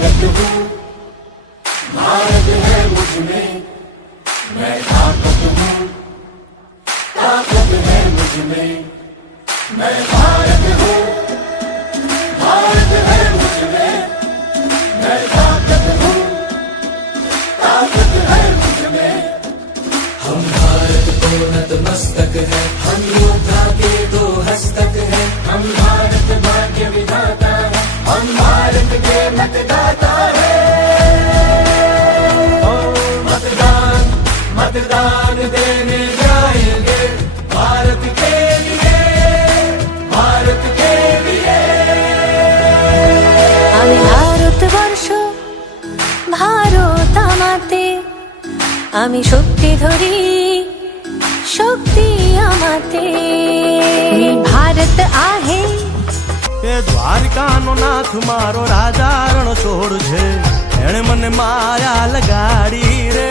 भारत हूँ, भारत है मुझमें, मैं ताकत हूँ, ताकत है मुझमें, मैं भारत हूँ, भारत है मुझमें, मैं ताकत हूँ, ताकत है मुझमें। हम भारत को नतमस्तक है, हम योद्धा के दो हस्तक है, हम भारत भाग्य विधाता है, हम भारत के मतदाता है। मतदान मतदान देने जाएंगे भारत के लिए, भारत के लिए। আমি ভারতবর্ষ ভারত আমাতে, আমি শক্তি ধরি शक्ति आमाते। भारत आहे એ દ્વારકાનો નાથ મારો રાજા રણછોડ છે, એણે મને માયા લગાડી રે।